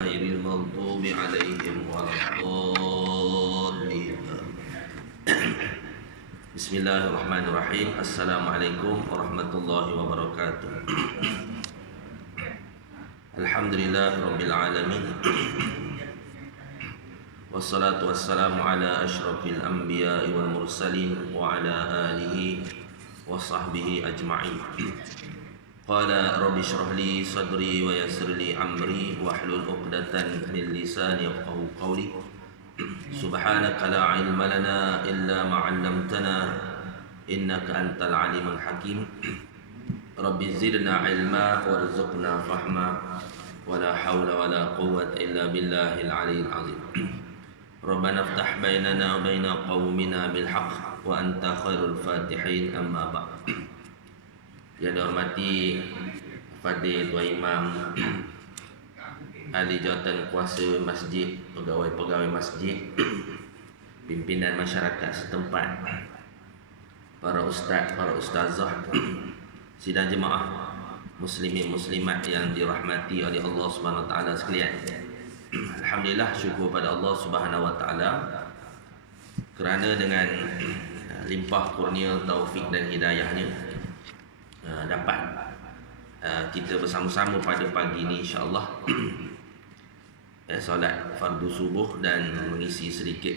غير المغضوب عليهم ولا الضالين. بسم الله الرحمن الرحيم. Assalamualaikum warahmatullahi wabarakatuh. Alhamdulillah rabbil alamin. Wassalatu wassalamu ala asyrafil anbiya'i wal mursalin wa ala alihi wa sahbihi ajma'in. Qala rabbi shrah li sadri wa yassir li amri wahlul 'uqdatan min lisani yafqahu qawli. Subhanaka la ilma lana illa ma 'allamtana innaka antal alimul hakim. Rabbi zidna ilma warzuqna fahma wa la hawla wa la quwwata illa billahil aliyyil azim. Rabbana iftah bainana wa baina qaumina bil haqq wa anta khairul fatihin, amma ba'd. Yang dihormati Fadil Tuan Imam, ahli jawatan kuasa masjid, pegawai-pegawai masjid, pimpinan masyarakat setempat, para ustaz, para ustazah, sidang jemaah muslimin muslimat yang dirahmati oleh Allah Subhanahu wa taala sekalian. Alhamdulillah, syukur pada Allah Subhanahu wa taala kerana dengan limpah kurnia, taufik dan hidayahnya dapat kita bersama-sama pada pagi ini insya-Allah solat fardu subuh dan mengisi sedikit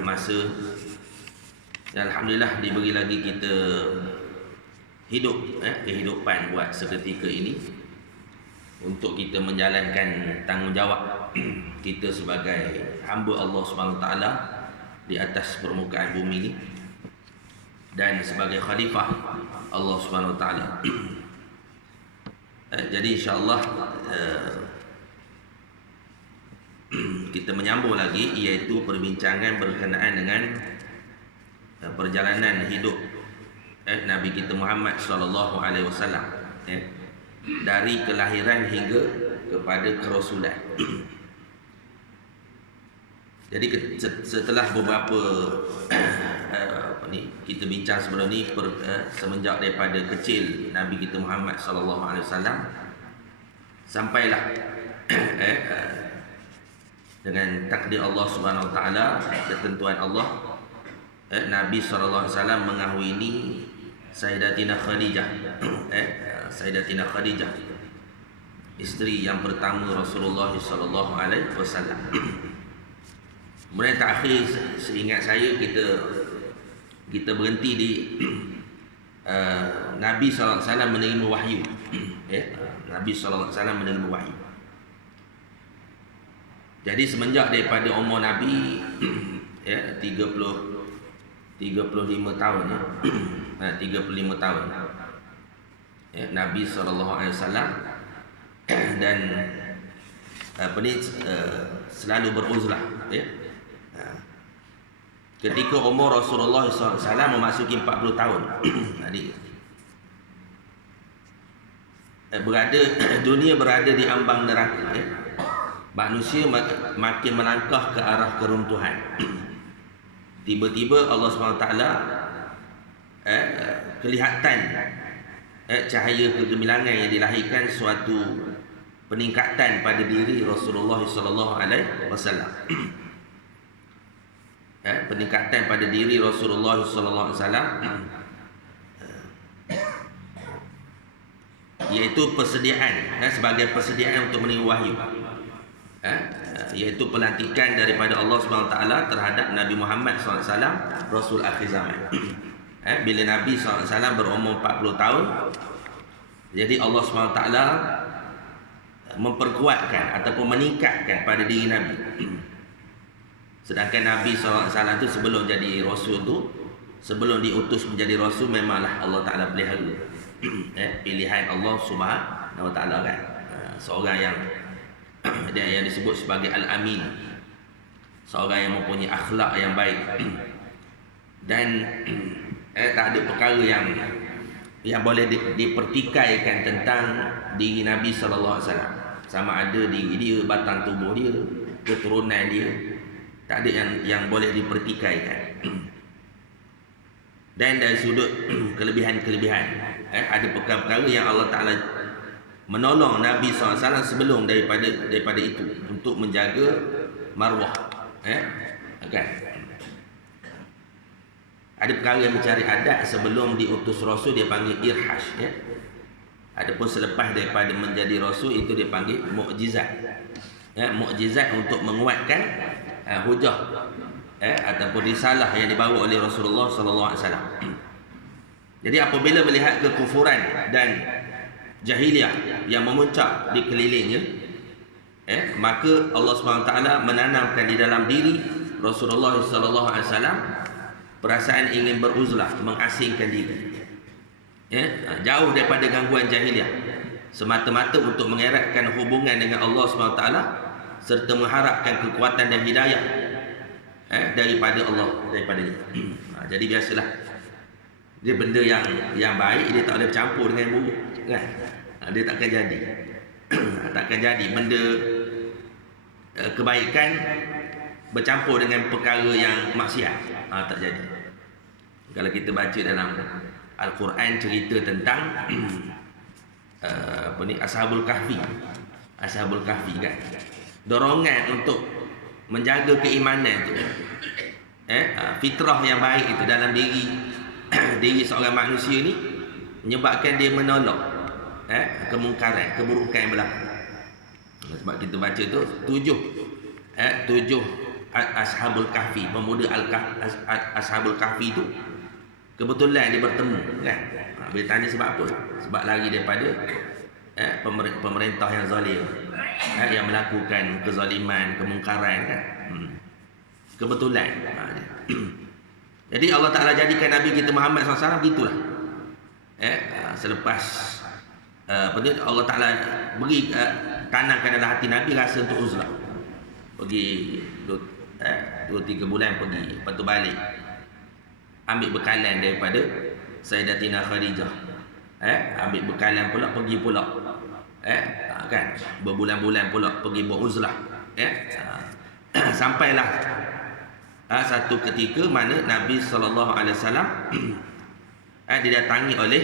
masa. Dan alhamdulillah diberi lagi kita hidup kehidupan buat seketika ini untuk kita menjalankan tanggungjawab kita sebagai hamba Allah Subhanahu taala di atas permukaan bumi ini dan sebagai khalifah Allah Subhanahu taala. Jadi insya-Allah kita menyambung lagi, iaitu perbincangan berkenaan dengan perjalanan hidup Nabi kita Muhammad sallallahu alaihi wasallam dari kelahiran hingga kepada kerasulan. Jadi setelah beberapa kita bincang sebelum ni, semenjak daripada kecil Nabi kita Muhammad sallallahu alaihi wasallam sampailah dengan takdir Allah Subhanahu wa taala, ketentuan Allah, Nabi sallallahu alaihi wasallam mengahwini Sayyidatina Khadijah, Sayyidatina Khadijah, isteri yang pertama Rasulullah sallallahu alaihi wasallam. Kemudian terakhir, seingat saya, kita berhenti di Nabi sallallahu alaihi wasallam menerima wahyu. Nabi sallallahu alaihi wasallam menerima wahyu. Jadi semenjak daripada umur Nabi 35 tahun 35 tahun Nabi sallallahu alaihi wasallam dan selalu beruzlah ketika umur Rasulullah SAW memasuki 40 tahun. Jadi dunia berada di ambang neraka. Manusia makin melangkah ke arah keruntuhan. Tiba-tiba Allah SWT kelihatan cahaya kegemilangan yang dilahirkan suatu peningkatan pada diri Rasulullah SAW. Peningkatan pada diri Rasulullah SAW, iaitu persediaan, sebagai persediaan untuk menerima wahyu, iaitu pelantikan daripada Allah SWT terhadap Nabi Muhammad SAW, Rasul akhir zaman. Bila Nabi SAW berumur 40 tahun, jadi Allah SWT memperkuatkan ataupun meningkatkan pada diri Nabi. Sedangkan Nabi SAW itu sebelum jadi Rasul tu, sebelum diutus menjadi Rasul, memanglah Allah Ta'ala pelihara. Pilihan Allah Subhanahu Wa Ta'ala kan. Seorang yang disebut sebagai Al-Amin, seorang yang mempunyai akhlak yang baik, dan tak ada perkara yang boleh dipertikaikan tentang diri Nabi SAW. Sama ada diri dia, batang tubuh dia, keturunan dia, tak ada yang boleh dipertikaikan. Dan dari sudut kelebihan-kelebihan, ada perkara-perkara yang Allah Ta'ala menolong Nabi SAW sebelum daripada itu untuk menjaga marwah. Kan? Ada perkara yang mencari adat sebelum diutus Rasul dia panggil irhash. Adapun selepas daripada menjadi Rasul itu dia panggil mukjizat. Mukjizat untuk menguatkan hujah ataupun risalah yang dibawa oleh Rasulullah SAW. Jadi apabila melihat kekufuran dan jahiliah yang memuncak di kelilingnya, maka Allah SWT menanamkan di dalam diri Rasulullah SAW perasaan ingin beruzlah, mengasingkan diri, jauh daripada gangguan jahiliah, semata-mata untuk mengeratkan hubungan dengan Allah SWT serta mengharapkan kekuatan dan hidayah daripada Allah, daripadanya. Jadi biasalah, dia benda yang baik dia tak boleh bercampur dengan yang buruk, kan? Dia takkan jadi. Takkan jadi benda kebaikan bercampur dengan perkara yang maksiat. Tak jadi. Kalau kita baca dalam Al-Quran cerita tentang Ashabul Kahfi. Ashabul Kahfi, kan? Dorongan untuk menjaga keimanan tu, fitrah yang baik itu dalam diri seorang manusia ni menyebabkan dia menolak kemungkaran, keburukan yang berlaku. Sebab kita baca tu tujuh Ashabul Kahfi, pemuda Ashabul Kahfi tu kebetulan dia bertemu, kan? Bila tanya sebab apa? Sebab lari daripada pemerintah yang zalim, yang melakukan kezaliman, kemungkaran, kan? Kebetulan. Jadi Allah Ta'ala jadikan Nabi kita Muhammad SAW begitulah. Selepas Allah Ta'ala beri tanamkan dalam hati Nabi rasa untuk uzlah. Pergi 2-3 bulan pergi, lepas tu balik ambil bekalan daripada Sayyidatina Khadijah, ambil bekalan pula, pergi pula, kan, berbulan-bulan pula pergi beruzlah, sampailah satu ketika mana Nabi SAW didatangi oleh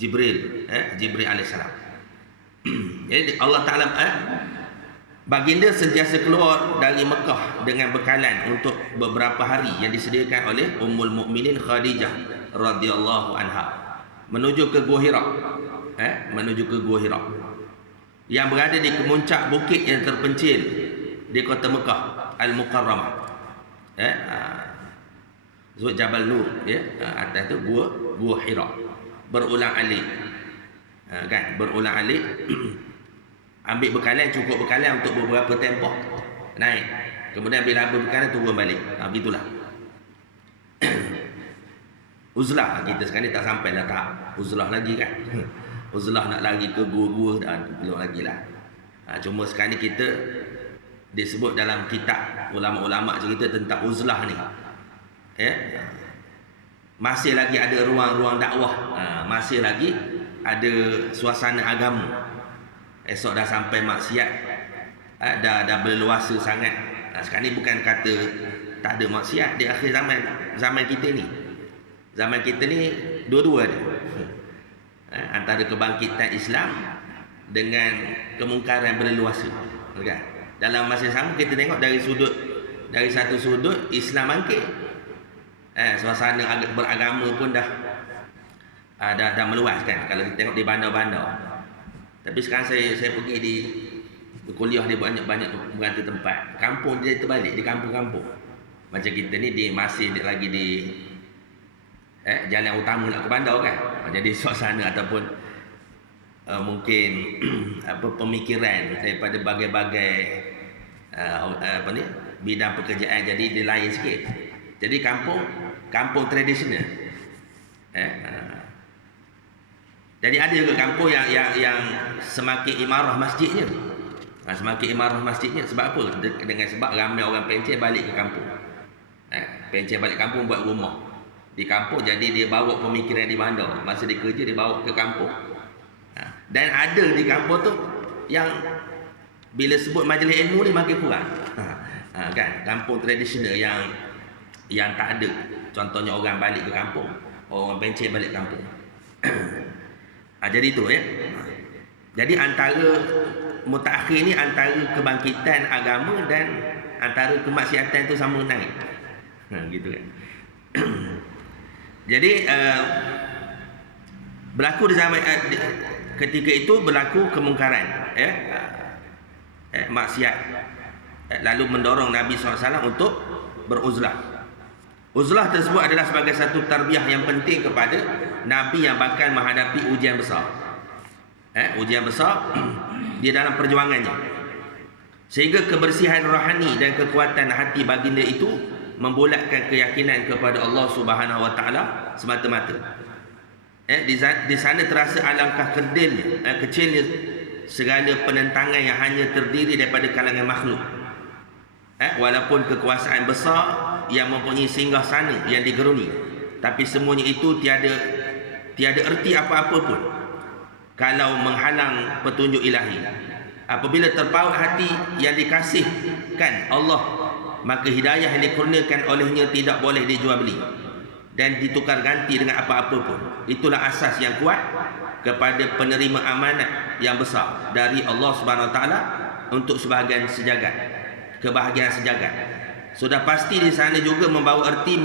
Jibril AS. Jadi Allah Ta'ala baginda sentiasa keluar dari Mekah dengan bekalan untuk beberapa hari yang disediakan oleh Ummul Mukminin Khadijah radhiyallahu anha menuju ke Gua Hira, yang berada di kemuncak bukit yang terpencil di kota Mekah Al-Mukarramah, sebut Jabal Nur, atas tu Gua Hira. Berulang-alik, kan, berulang-alik ambil bekalan, cukup bekalan untuk beberapa tempoh, naik, kemudian bila habis bekalan turun balik. Begitulah. Uzlah kita sekarang ni tak sampai lah tahap uzlah lagi, kan? Uzlah nak lari ke gua-gua belum lagi lah. Cuma sekarang ni kita disebut dalam kitab ulama-ulama cerita tentang uzlah ni, masih lagi ada ruang-ruang dakwah, masih lagi ada suasana agama. Esok dah sampai maksiat, dah berluasa sangat. Sekarang ni bukan kata tak ada maksiat di akhir zaman kita ni. Zaman kita ni dua-dua ada, antara kebangkitan Islam dengan kemungkaran berluasa, kan? Dalam masa yang sama kita tengok dari satu sudut Islam bangkit, suasana beragama pun dah meluas, kan? Kalau kita tengok di bandar-bandar. Tapi sekarang saya pergi di kuliah di banyak berganti tempat. Kampung dia terbalik, di kampung-kampung. Macam kita ni masih lagi di jalan utama nak ke bandar, kan? Jadi suasana ataupun mungkin pemikiran daripada bagai-bagai bidang pekerjaan jadi dia lain sikit. Jadi kampung tradisional. Jadi ada juga kampung yang semakin imarah masjidnya. Semakin imarah masjidnya sebab apa? Dengan sebab ramai orang pencen balik ke kampung. Pencen balik kampung buat rumah di kampung, jadi dia bawa pemikiran di bandar. Masa dia kerja dia bawa ke kampung. Dan ada di kampung tu yang bila sebut majlis ilmu ni makin kurang. Kan? Kampung tradisional yang tak ada. Contohnya orang balik ke kampung, orang pencen balik kampung. Jadi itu ya. Jadi antara mutakhir ni antara kebangkitan agama dan antara kemaksiatan itu sama naik. Gitu kan. Jadi berlaku di zaman ketika itu berlaku kemungkaran ya. Maksiat. Lalu mendorong Nabi SAW untuk beruzlah. Uzlah tersebut adalah sebagai satu tarbiyah yang penting kepada Nabi yang bakal menghadapi ujian besar. Ujian besar di dalam perjuangannya. Sehingga kebersihan rohani dan kekuatan hati baginda itu membulatkan keyakinan kepada Allah Subhanahu Wa Taala semata-mata. Di sana terasa alangkah kerdilnya, kecilnya segala penentangan yang hanya terdiri daripada kalangan makhluk. Walaupun kekuasaan besar yang mempunyai singgah sana yang digeruni, tapi semuanya itu tiada erti apa-apa pun kalau menghalang petunjuk ilahi. Apabila terpaut hati yang dikasihkan Allah, maka hidayah yang dikurniakan olehnya tidak boleh dijual beli dan ditukar ganti dengan apa-apa pun. Itulah asas yang kuat kepada penerima amanat yang besar dari Allah Subhanahu Wa Taala untuk sebahagian sejagat, kebahagiaan sejagat. Sudah pasti di sana juga membawa erti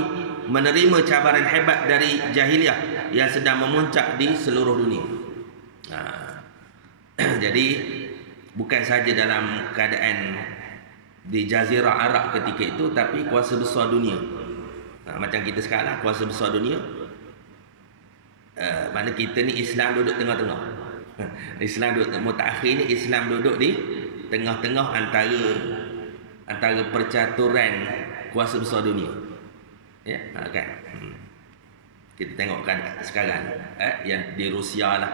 menerima cabaran hebat dari jahiliah yang sedang memuncak di seluruh dunia. Jadi bukan saja dalam keadaan di Jazirah Arab ketika itu, tapi kuasa besar dunia. Macam kita sekarang, kuasa besar dunia. Mana kita ni Islam duduk tengah-tengah. Islam duduk mutakhir ni, Islam duduk di tengah-tengah antara percaturan kuasa besar dunia. Ya, kan? Kita tengok kan sekarang yang di Rusia lah,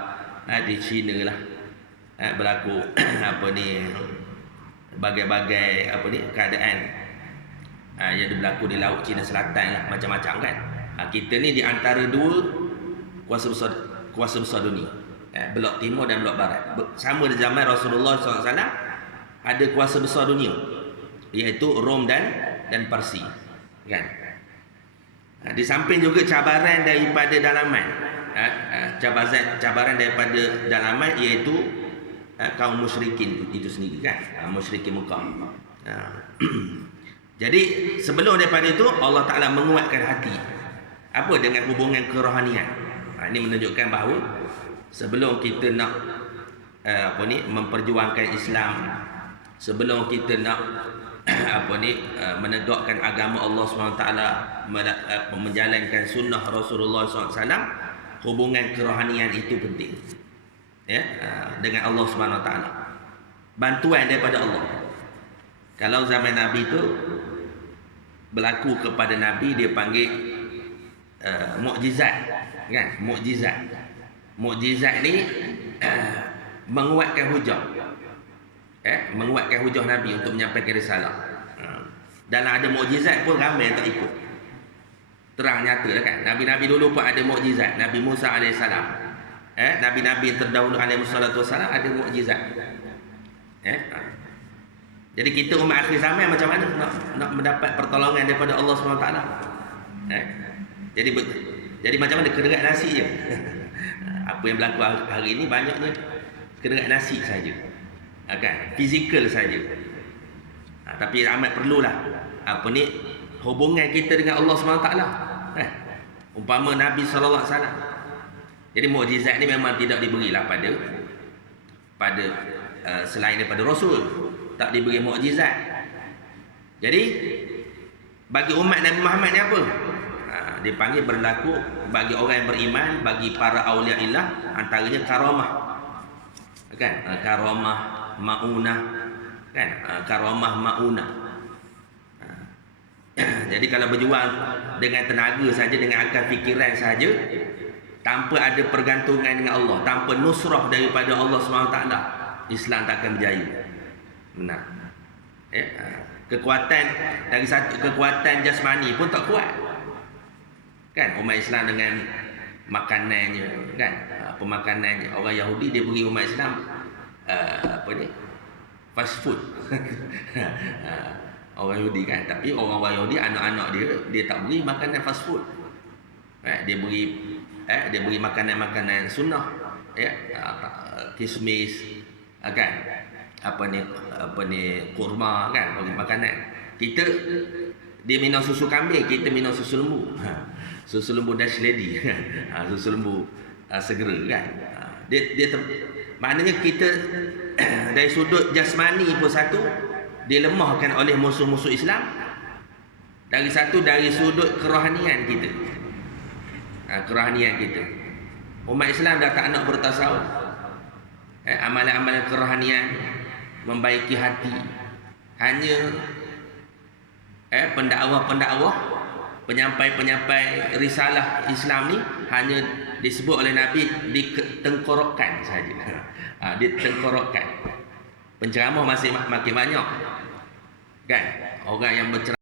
di China lah, berlaku bagai-bagai keadaan yang berlaku di Laut Cina Selatan lah, macam-macam kan. Kita ni di antara dua kuasa besar dunia, Blok Timur dan Blok Barat. Sama di zaman Rasulullah SAW ada kuasa besar dunia, iaitu Rom dan Parsi, kan. Di samping juga cabaran daripada dalaman, cabaran daripada dalaman iaitu kaum musyrikin itu sendiri, kan, musyrikin Mekah. Jadi sebelum daripada itu Allah Ta'ala menguatkan hati dengan hubungan kerohanian. Ini menunjukkan bahawa sebelum kita nak memperjuangkan Islam, sebelum kita nak menegakkan agama Allah SWT, menjalankan sunnah Rasulullah SAW, hubungan kerohanian itu penting, ya, dengan Allah SWT. Bantuan daripada Allah. Kalau zaman Nabi itu berlaku kepada Nabi, dia panggil mukjizat, kan? Mukjizat ni menguatkan hujah, menguatkan hujah Nabi untuk menyampaikan risalah. Dalam ada mukjizat pun ramai yang tak ikut. Terang nyata kan. Nabi-nabi dulu pun ada mukjizat. Nabi Musa AS, Nabi-nabi yang terdahulu AS ada mukjizat. Jadi kita umat akhir zaman macam mana nak mendapat pertolongan daripada Allah SWT? Jadi macam mana kederat nasi je. Apa yang berlaku hari ini banyaknya kederat nasi saja, kan, fizikal saja. Tapi amat perlulah hubungan kita dengan Allah SWT. Umpama Nabi SAW. Jadi mukjizat ni memang tidak diberilah pada selain daripada Rasul. Tak diberi mukjizat. Jadi bagi umat Nabi Muhammad ni apa? Dipanggil berlaku bagi orang yang beriman, bagi para awliyaillah, antaranya karamah, kan? Karamah maunah, kan? Karamah maunah. Jadi kalau berjuang dengan tenaga saja, dengan akal fikiran saja, tanpa ada pergantungan dengan Allah, tanpa nusrah daripada Allah SWT, Islam tak akan berjaya. Benar. Kekuatan dari satu kekuatan jasmani pun tak kuat, kan? Umat Islam dengan makanannya, kan, pemakanannya. Orang Yahudi dia beri umat Islam fast food. Orang Yahudi, kan, tapi orang Yahudi anak-anak dia tak beri makanan fast food. Dia beri makanan-makanan sunnah, ya, kismis, kan, apa ni kurma, kan, bagi makanan. Kita dia minum susu kambing, kita minum susu lembu. Susu lembu Dutch Lady. Susu lembu segera, kan. Maknanya kita dari sudut jasmani pun satu dilemahkan oleh musuh-musuh Islam. Dari sudut kerohanian kita. Kerohanian kita. Umat Islam dah tak nak bertasawuf. Amalan-amalan kerohanian, membaiki hati, hanya pendakwah-pendakwah, penyampai-penyampai risalah Islam ni hanya disebut oleh Nabi ditengkorokkan saja. Ditengkorokkan. Penceramah masih makin banyak, kan? Orang yang berceramah